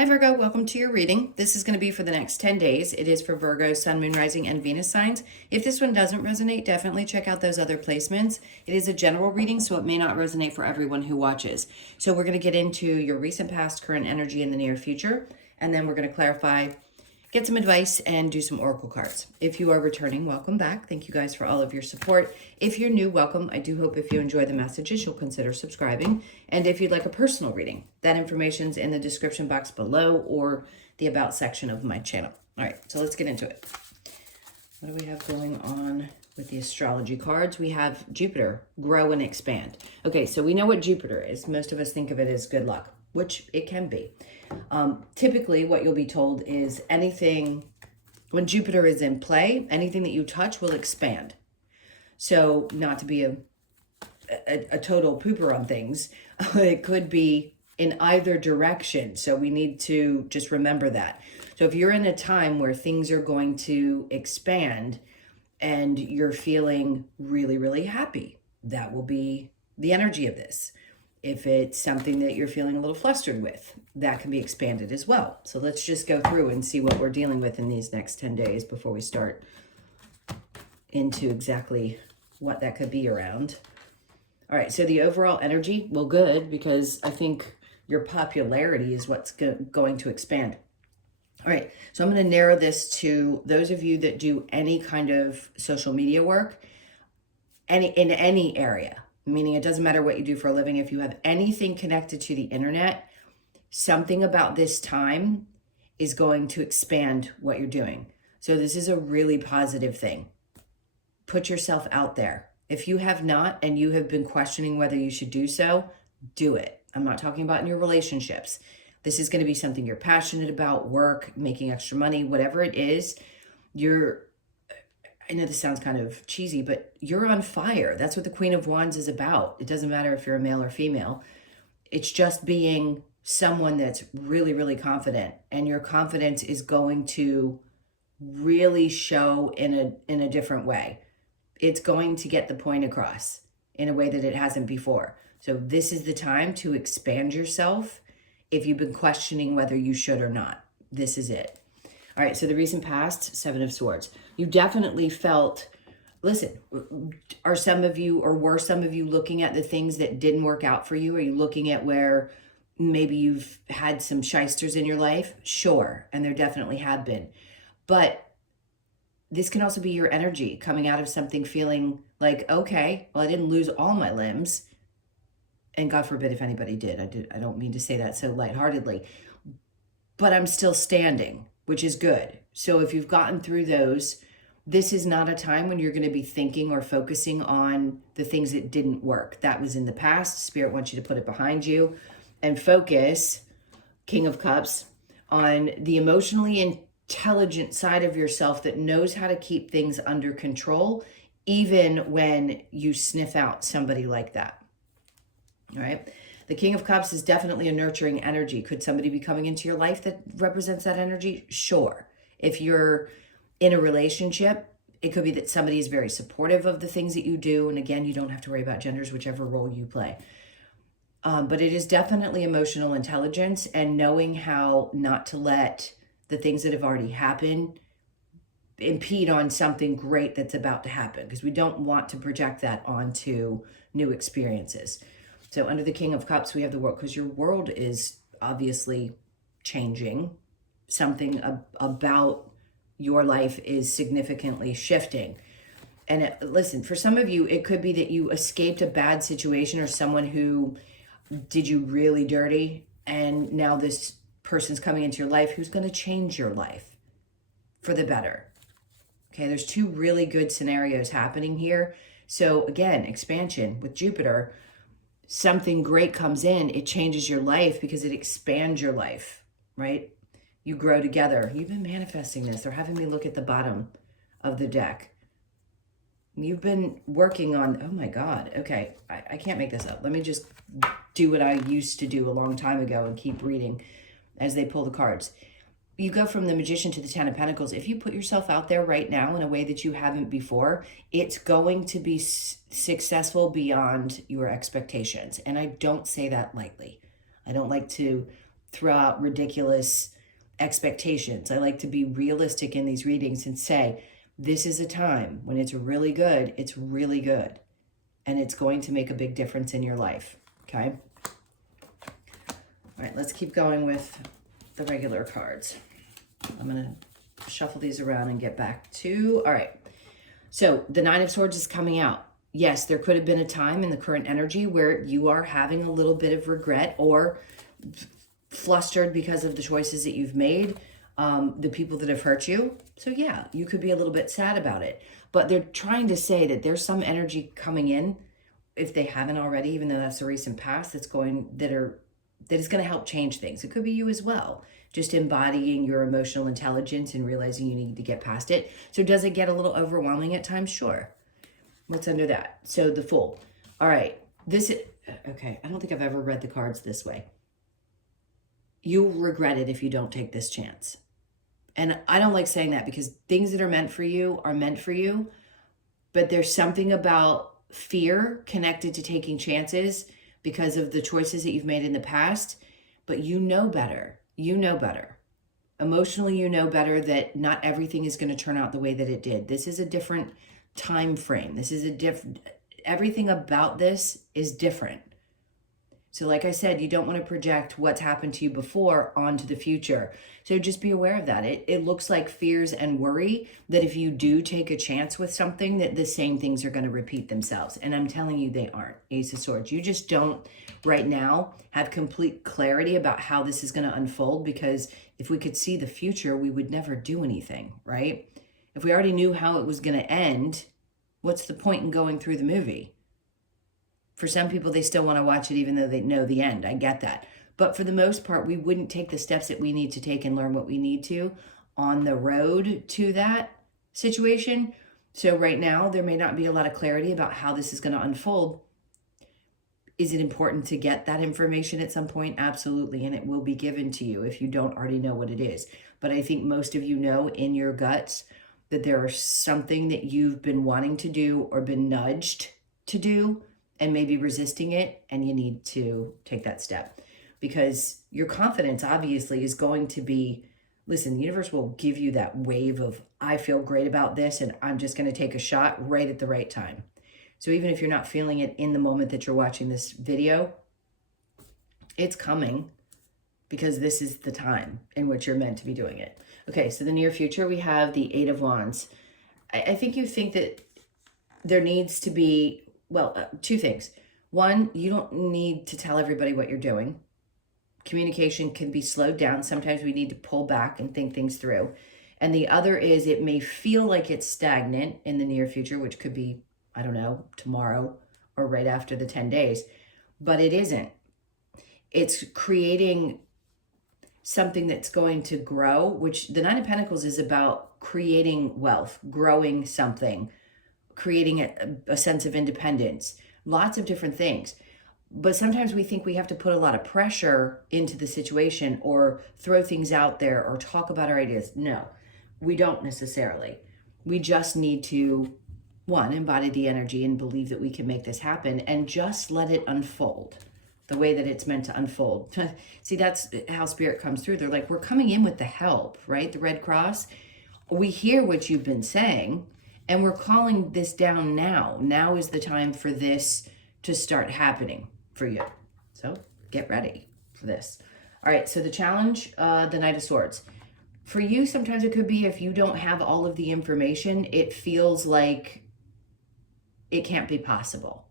Hi Virgo, welcome to your reading. This is going to be for the next 10 days. It is for Virgo, Sun, Moon, Rising, and Venus signs. If this one doesn't resonate, definitely check out those other placements. It is a general reading, so it may not resonate for everyone who watches. So we're going to get into your recent past, current energy, in the near future, and then we're going to clarify, get some advice, and do some oracle cards. If you are returning, welcome back. Thank you guys for all of your support. If you're new, welcome. I do hope if you enjoy the messages, you'll consider subscribing. And if you'd like a personal reading, that information's in the description box below or the about section of my channel. All right, so let's get into it. What do we have going on with the astrology cards? We have Jupiter, grow and expand. Okay, so we know what Jupiter is. Most of us think of it as good luck, which it can be. Typically, what you'll be told is anything, when Jupiter is in play, anything that you touch will expand. So not to be a total pooper on things, it could be in either direction. So we need to just remember that. So if you're in a time where things are going to expand and you're feeling really, really happy, that will be the energy of this. If it's something that you're feeling a little flustered with, that can be expanded as well. So let's just go through and see what we're dealing with in these next 10 days before we start into exactly what that could be around. All right, so the overall energy, well, good, because I think your popularity is what's going to expand. All right, so I'm going to narrow this to those of you that do any kind of social media work, in any area. Meaning it doesn't matter what you do for a living. If you have anything connected to the internet, something about this time is going to expand what you're doing. So this is a really positive thing. Put yourself out there. If you have not and you have been questioning whether you should do so, do it. I'm not talking about in your relationships. This is going to be something you're passionate about, work, making extra money, whatever it is. I know this sounds kind of cheesy, but you're on fire. That's what the Queen of Wands is about. It doesn't matter if you're a male or female. It's just being someone that's really, really confident. And your confidence is going to really show in a different way. It's going to get the point across in a way that it hasn't before. So this is the time to expand yourself if you've been questioning whether you should or not. This is it. All right, so the recent past, Seven of Swords. You definitely felt, listen, were some of you looking at the things that didn't work out for you? Are you looking at where maybe you've had some shysters in your life? Sure, and there definitely have been. But this can also be your energy coming out of something feeling like, okay, well, I didn't lose all my limbs. And God forbid if anybody did. I don't mean to say that so lightheartedly. But I'm still standing, which is good. So if you've gotten through those, this is not a time when you're going to be thinking or focusing on the things that didn't work. That was in the past. Spirit wants you to put it behind you and focus, King of Cups, on the emotionally intelligent side of yourself that knows how to keep things under control, even when you sniff out somebody like that. All right. The King of Cups is definitely a nurturing energy. Could somebody be coming into your life that represents that energy? Sure. If you're in a relationship, it could be that somebody is very supportive of the things that you do. And again, you don't have to worry about genders, whichever role you play. But it is definitely emotional intelligence and knowing how not to let the things that have already happened impede on something great that's about to happen, because we don't want to project that onto new experiences. So under the King of Cups, we have the world, because your world is obviously changing. Something about your life is significantly shifting. And listen, for some of you, it could be that you escaped a bad situation or someone who did you really dirty. And now this person's coming into your life who's going to change your life for the better. Okay, there's two really good scenarios happening here. So again, expansion with Jupiter. Something great comes in, it changes your life because it expands your life, right? You grow together. You've been manifesting this. They're having me look at the bottom of the deck. You've been working on, oh my God, okay, I can't make this up. Let me just do what I used to do a long time ago and keep reading as they pull the cards. You go from the Magician to the Ten of Pentacles. If you put yourself out there right now in a way that you haven't before, it's going to be successful beyond your expectations. And I don't say that lightly. I don't like to throw out ridiculous expectations. I like to be realistic in these readings and say, this is a time when it's really good. It's really good. And it's going to make a big difference in your life. Okay? All right, let's keep going with the regular cards. I'm going to shuffle these around and get back to, all right. So the Nine of Swords is coming out. Yes, there could have been a time in the current energy where you are having a little bit of regret or flustered because of the choices that you've made, the people that have hurt you. So yeah, you could be a little bit sad about it. But they're trying to say that there's some energy coming in, if they haven't already, even though that's a recent past, that is going to help change things. It could be you as well, just embodying your emotional intelligence and realizing you need to get past it. So does it get a little overwhelming at times? Sure. What's under that? So the Fool. All right. This is, okay, I don't think I've ever read the cards this way. You'll regret it if you don't take this chance. And I don't like saying that because things that are meant for you are meant for you. But there's something about fear connected to taking chances because of the choices that you've made in the past. But you know better. You know better. Emotionally, you know better that not everything is going to turn out the way that it did. This is a different time frame. This is a different, everything about this is different. So like I said, you don't want to project what's happened to you before onto the future. So just be aware of that. It looks like fears and worry that if you do take a chance with something, that the same things are going to repeat themselves. And I'm telling you, they aren't. Ace of Swords. You just don't right now have complete clarity about how this is going to unfold, because if we could see the future, we would never do anything, right? If we already knew how it was going to end, what's the point in going through the movie? For some people, they still want to watch it even though they know the end. I get that. But for the most part, we wouldn't take the steps that we need to take and learn what we need to on the road to that situation. So right now, there may not be a lot of clarity about how this is going to unfold. Is it important to get that information at some point? Absolutely. And it will be given to you if you don't already know what it is. But I think most of you know in your guts that there is something that you've been wanting to do or been nudged to do, and maybe resisting it, and you need to take that step. Because your confidence obviously is going to be, listen, the universe will give you that wave of, I feel great about this, and I'm just gonna take a shot right at the right time. So even if you're not feeling it in the moment that you're watching this video, it's coming, because this is the time in which you're meant to be doing it. Okay, so the near future, we have the Eight of Wands. I think you think that there needs to be, well, two things. One, you don't need to tell everybody what you're doing. Communication can be slowed down. Sometimes we need to pull back and think things through. And the other is, it may feel like it's stagnant in the near future, which could be, I don't know, tomorrow or right after the 10 days, but it isn't. It's creating something that's going to grow, which the Nine of Pentacles is about creating wealth, growing something, creating a sense of independence, lots of different things. But sometimes we think we have to put a lot of pressure into the situation or throw things out there or talk about our ideas. No, we don't necessarily. We just need to, one, embody the energy and believe that we can make this happen, and just let it unfold the way that it's meant to unfold. See, that's how Spirit comes through. They're like, we're coming in with the help, right? The Red Cross. We hear what you've been saying, and we're calling this down now. Now is the time for this to start happening for you. So get ready for this. All right, so the challenge, the Knight of Swords. For you, sometimes it could be, if you don't have all of the information, it feels like it can't be possible.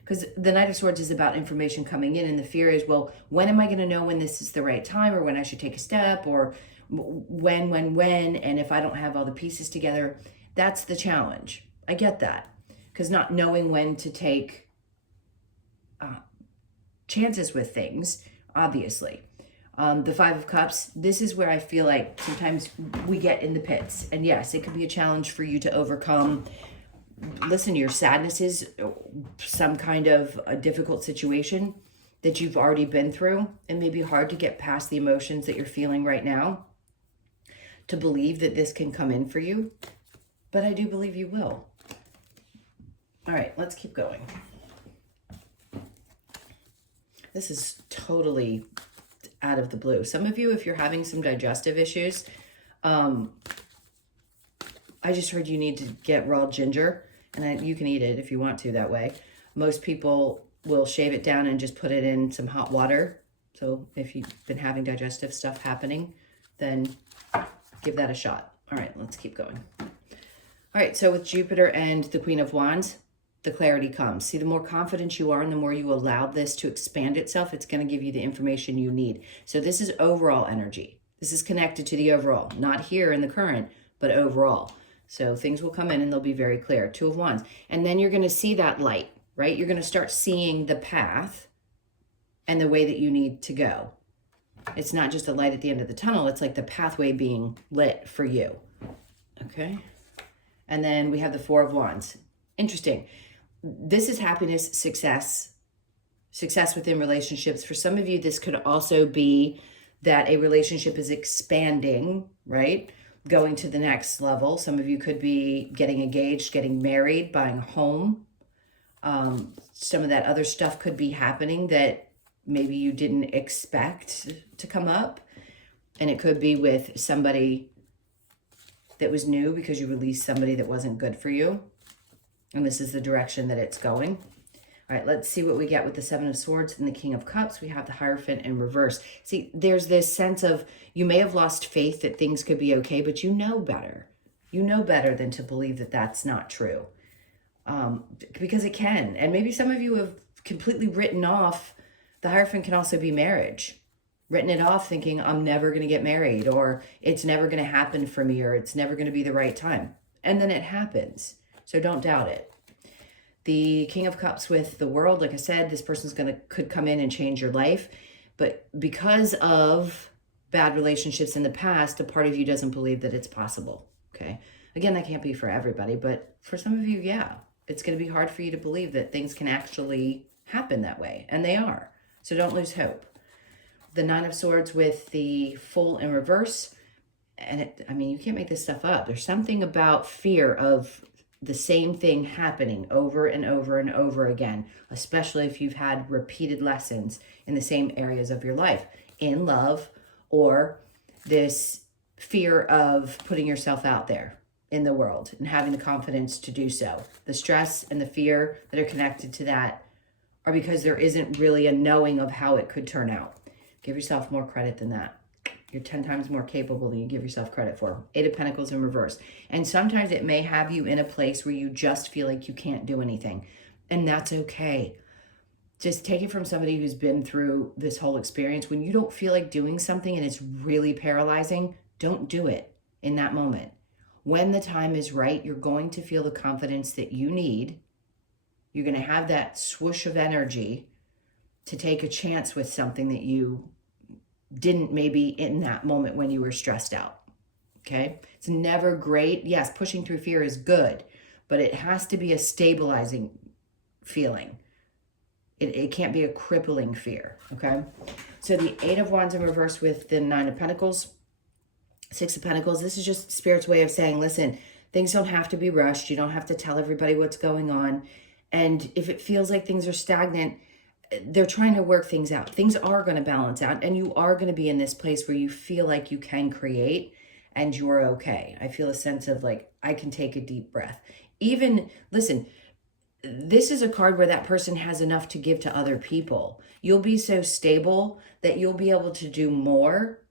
Because the Knight of Swords is about information coming in, and the fear is, well, when am I going to know when this is the right time, or when I should take a step, or when, and if I don't have all the pieces together. That's the challenge. I get that. Because not knowing when to take chances with things, obviously. The Five of Cups, this is where I feel like sometimes we get in the pits. And yes, it could be a challenge for you to overcome. Listen, your sadness is some kind of a difficult situation that you've already been through. It may be hard to get past the emotions that you're feeling right now, to believe that this can come in for you. But I do believe you will. All right, let's keep going. This is totally out of the blue. Some of you, if you're having some digestive issues, I just heard you need to get raw ginger, and you can eat it if you want to that way. Most people will shave it down and just put it in some hot water. So if you've been having digestive stuff happening, then give that a shot. All right, let's keep going. All right, so with Jupiter and the Queen of Wands, the clarity comes. See, the more confident you are and the more you allow this to expand itself, it's going to give you the information you need. So this is overall energy. This is connected to the overall, not here in the current, but overall. So things will come in and they'll be very clear. Two of Wands. And then you're going to see that light, right? You're going to start seeing the path and the way that you need to go. It's not just a light at the end of the tunnel. It's like the pathway being lit for you. Okay. And then we have the Four of Wands. Interesting. This is happiness, success within relationships. For some of you, this could also be that a relationship is expanding, right? Going to the next level. Some of you could be getting engaged, getting married, buying a home. Some of that other stuff could be happening that maybe you didn't expect to come up. And it could be with somebody that was new because you released somebody that wasn't good for you. And this is the direction that it's going. All right, let's see what we get with the Seven of Swords and the King of Cups. We have the Hierophant in reverse. See, there's this sense of you may have lost faith that things could be okay, but you know better. You know better than to believe that that's not true. Because it can. And maybe some of you have completely written off, the Hierophant can also be marriage. Written it off thinking, I'm never going to get married, or it's never going to happen for me, or it's never going to be the right time. And then it happens. So don't doubt it. The King of Cups with the World, like I said, this person's could come in and change your life. But because of bad relationships in the past, a part of you doesn't believe that it's possible. Okay. Again, that can't be for everybody, but for some of you, yeah. It's going to be hard for you to believe that things can actually happen that way. And they are. So don't lose hope. The Nine of Swords with the Fool in reverse. And I mean, you can't make this stuff up. There's something about fear of the same thing happening over and over and over again, especially if you've had repeated lessons in the same areas of your life, in love, or this fear of putting yourself out there in the world and having the confidence to do so. The stress and the fear that are connected to that are because there isn't really a knowing of how it could turn out. Give yourself more credit than that. You're 10 times more capable than you give yourself credit for. Eight of Pentacles in reverse. And sometimes it may have you in a place where you just feel like you can't do anything. And that's okay. Just take it from somebody who's been through this whole experience. When you don't feel like doing something and it's really paralyzing, don't do it in that moment. When the time is right, you're going to feel the confidence that you need. You're going to have that swoosh of energy to take a chance with something that you didn't maybe in that moment when you were stressed out. Okay. It's never great. Yes, pushing through fear is good, but it has to be a stabilizing feeling. It can't be a crippling fear. Okay. So the Eight of Wands in reverse with the Nine of Pentacles, Six of Pentacles. This is just Spirit's way of saying, listen, things don't have to be rushed. You don't have to tell everybody what's going on. And if it feels like things are stagnant, they're trying to work things out. Things are going to balance out, and you are going to be in this place where you feel like you can create and you're okay. I feel a sense of like, I can take a deep breath. Even, listen, this is a card where that person has enough to give to other people. You'll be so stable that you'll be able to do more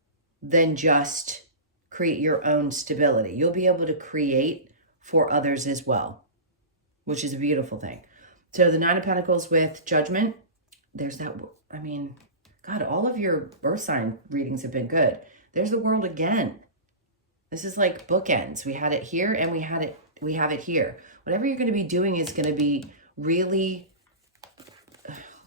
than just create your own stability. You'll be able to create for others as well, which is a beautiful thing. So the Nine of Pentacles with Judgment. There's that, I mean, God, all of your birth sign readings have been good. There's the World again. This is like bookends. We had it here and we have it here. Whatever you're going to be doing is going to be really,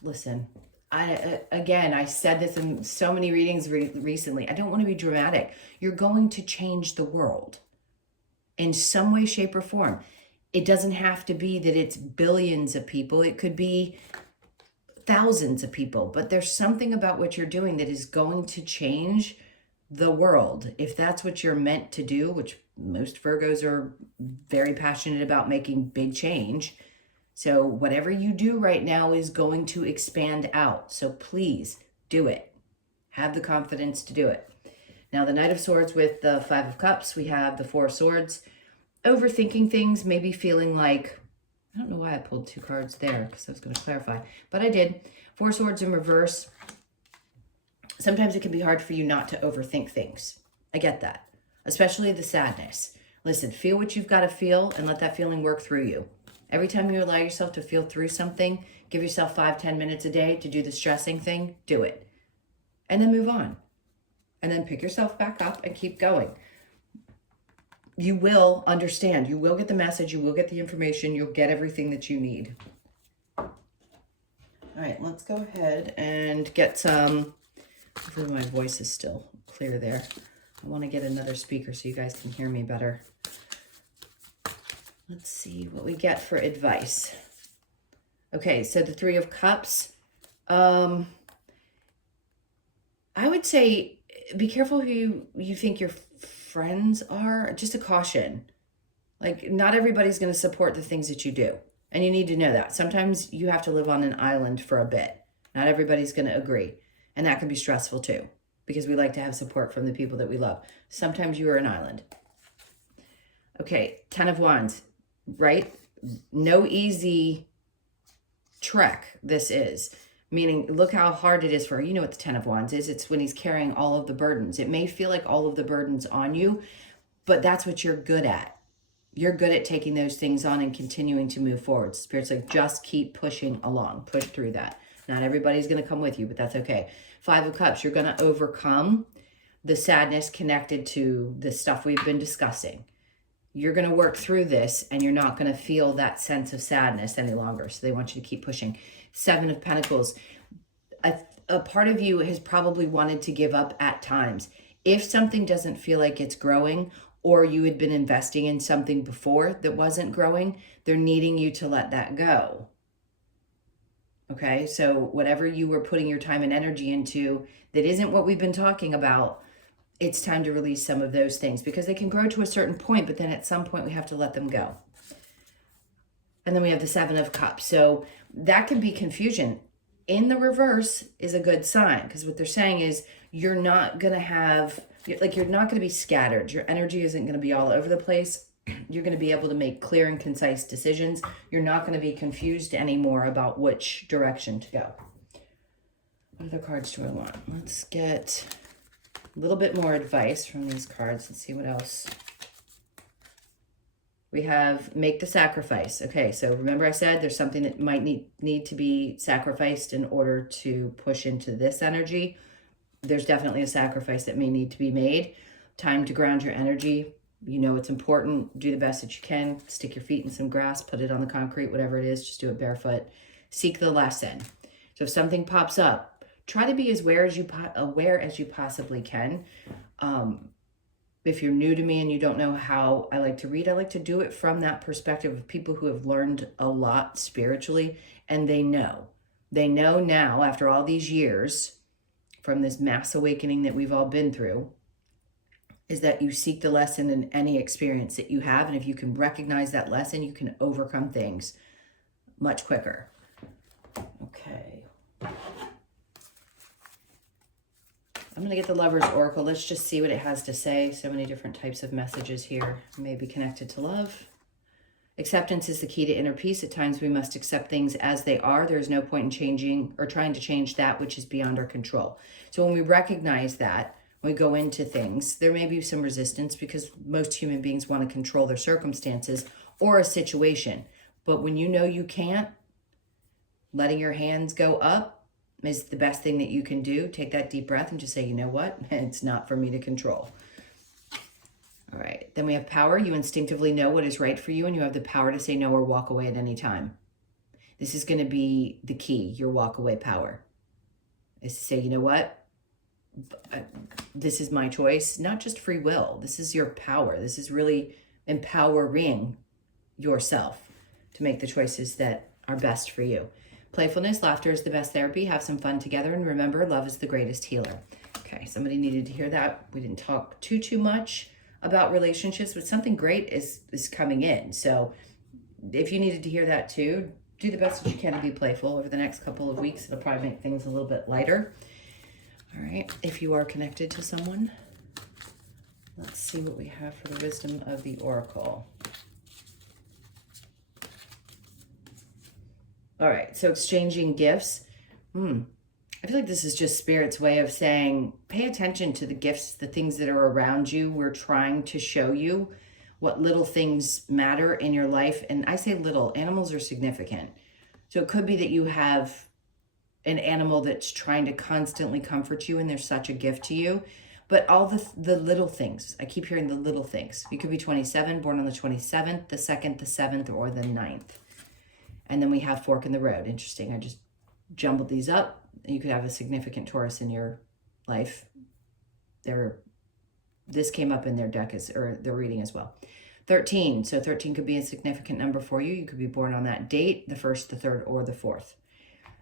listen, I said this in so many readings recently. I don't want to be dramatic. You're going to change the world in some way, shape, or form. It doesn't have to be that it's billions of people. It could be thousands of people, but there's something about what you're doing that is going to change the world. If that's what you're meant to do, which most Virgos are very passionate about making big change. So whatever you do right now is going to expand out. So please do it. Have the confidence to do it. Now, the Knight of Swords with the Five of Cups, we have the Four of Swords. Overthinking things, maybe feeling like, I don't know why I pulled 2 cards there because I was going to clarify, but I did. Four Swords in reverse. Sometimes it can be hard for you not to overthink things. I get that, especially the sadness. Listen, feel what you've got to feel and let that feeling work through you. Every time you allow yourself to feel through something, give yourself 5-10 minutes a day to do the stressing thing, do it. And then move on. And then pick yourself back up and keep going. You will understand. You will get the message. You will get the information. You'll get everything that you need. All right, let's go ahead and get some. Hopefully my voice is still clear there. I want to get another speaker so you guys can hear me better. Let's see what we get for advice. Okay, so the Three of Cups. I would say be careful who you think your friends are. Just a caution. Like, not everybody's going to support the things that you do. And you need to know that. Sometimes you have to live on an island for a bit. Not everybody's going to agree. And that can be stressful too, because we like to have support from the people that we love. Sometimes you are an island. Okay, Ten of Wands, right? No easy trek this is. Meaning, look how hard it is for her. You know what the Ten of Wands is. It's when he's carrying all of the burdens. It may feel like all of the burdens on you, but that's what you're good at. You're good at taking those things on and continuing to move forward. Spirit's like, just keep pushing along. Push through that. Not everybody's going to come with you, but that's okay. Five of Cups, you're going to overcome the sadness connected to the stuff we've been discussing. You're going to work through this, and you're not going to feel that sense of sadness any longer. So they want you to keep pushing. Seven of Pentacles. A part of you has probably wanted to give up at times. If something doesn't feel like it's growing, or you had been investing in something before that wasn't growing, they're needing you to let that go. Okay, so whatever you were putting your time and energy into that isn't what we've been talking about, it's time to release some of those things, because they can grow to a certain point, but then at some point we have to let them go. And then we have the Seven of Cups. So that can be confusion. In the reverse is a good sign, because what they're saying is you're not going to have, like, you're not going to be scattered. Your energy isn't going to be all over the place. You're going to be able to make clear and concise decisions. You're not going to be confused anymore about which direction to go. What other cards do I want? Let's get a little bit more advice from these cards. Let's see what else. We have make the sacrifice. Okay, so remember I said there's something that might need to be sacrificed in order to push into this energy. There's definitely a sacrifice that may need to be made. Time to ground your energy. You know it's important. Do the best that you can. Stick your feet in some grass. Put it on the concrete, whatever it is. Just do it barefoot. Seek the lesson. So if something pops up, try to be as aware as you possibly can. If you're new to me and you don't know how I like to read, I like to do it from that perspective of people who have learned a lot spiritually, and they know. They know now, after all these years, from this mass awakening that we've all been through, is that you seek the lesson in any experience that you have, and if you can recognize that lesson, you can overcome things much quicker. Okay. I'm going to get the Lover's Oracle. Let's just see what it has to say. So many different types of messages here, maybe connected to love. Acceptance is the key to inner peace. At times we must accept things as they are. There is no point in changing or trying to change that which is beyond our control. So when we recognize that, when we go into things, there may be some resistance, because most human beings want to control their circumstances or a situation. But when you know you can't, letting your hands go up is the best thing that you can do. Take that deep breath and just say, you know what? It's not for me to control. All right. Then we have power. You instinctively know what is right for you, and you have the power to say no or walk away at any time. This is going to be the key, your walk away power. Is to say, you know what? This is my choice. Not just free will. This is your power. This is really empowering yourself to make the choices that are best for you. Playfulness, laughter is the best therapy. Have some fun together, and remember, love is the greatest healer. Okay, somebody needed to hear that. We didn't talk too much about relationships, but something great is coming in. So if you needed to hear that too, do the best that you can to be playful over the next couple of weeks. It'll probably make things a little bit lighter. All right, if you are connected to someone, let's see what we have for the wisdom of the oracle. All right, so exchanging gifts. I feel like this is just Spirit's way of saying, pay attention to the gifts, the things that are around you. We're trying to show you what little things matter in your life. And I say little, animals are significant. So it could be that you have an animal that's trying to constantly comfort you and they're such a gift to you. But all the little things, I keep hearing the little things. You could be 27, born on the 27th, the 2nd, the 7th, or the 9th. And then we have fork in the road. Interesting. I just jumbled these up. You could have a significant Taurus in your life. This came up in their deck or their reading as well. 13. So 13 could be a significant number for you. You could be born on that date, the 1st, the 3rd, or the 4th.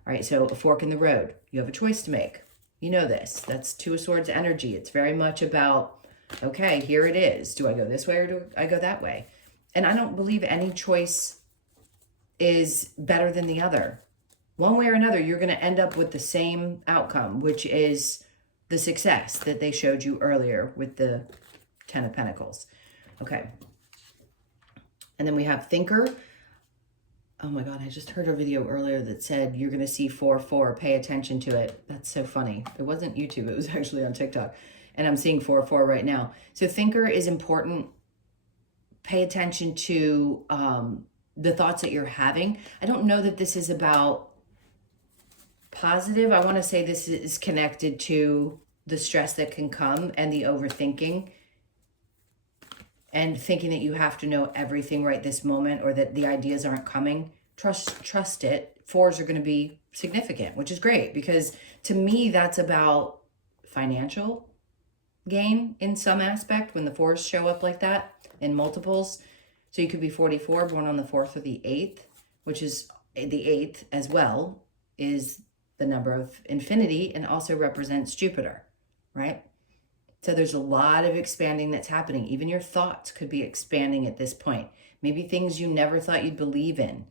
All right, so a fork in the road. You have a choice to make. You know this. That's Two of Swords energy. It's very much about, okay, here it is. Do I go this way or do I go that way? And I don't believe any choice is better than the other. One way or another, you're going to end up with the same outcome, which is the success that they showed you earlier with the 10 of Pentacles. Okay. And then we have Thinker. Oh my God, I just heard a video earlier that said you're going to see 4-4. Pay attention to it. That's so funny. It wasn't YouTube. It was actually on TikTok. And I'm seeing 4-4 right now. So Thinker is important. Pay attention to the thoughts that you're having. I don't know that this is about positive. I want to say this is connected to the stress that can come and the overthinking and thinking that you have to know everything right this moment or that the ideas aren't coming. Trust it. 4s are going to be significant, which is great because to me, that's about financial gain in some aspect when the 4s show up like that in multiples. So you could be 44, born on the 4th or the 8th, which is the 8th as well, is the number of infinity and also represents Jupiter, right? So there's a lot of expanding that's happening. Even your thoughts could be expanding at this point. Maybe things you never thought you'd believe in.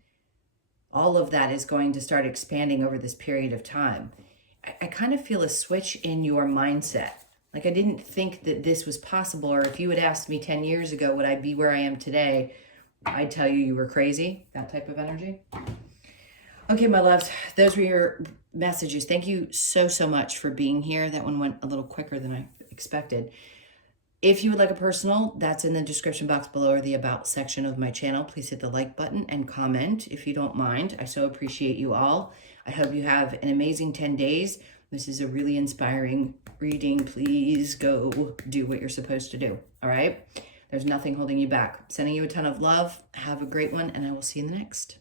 All of that is going to start expanding over this period of time. I kind of feel a switch in your mindset. Like I didn't think that this was possible, or if you had asked me 10 years ago, would I be where I am today? I'd tell you were crazy, that type of energy. Okay, my loves, those were your messages. Thank you so much for being here. That one went a little quicker than I expected. If you would like a personal, that's in the description box below or the about section of my channel. Please hit the like button and comment if you don't mind. I so appreciate you all. I hope you have an amazing 10 days. This is a really inspiring reading. Please go do what you're supposed to do. All right? There's nothing holding you back. Sending you a ton of love. Have a great one, and I will see you in the next.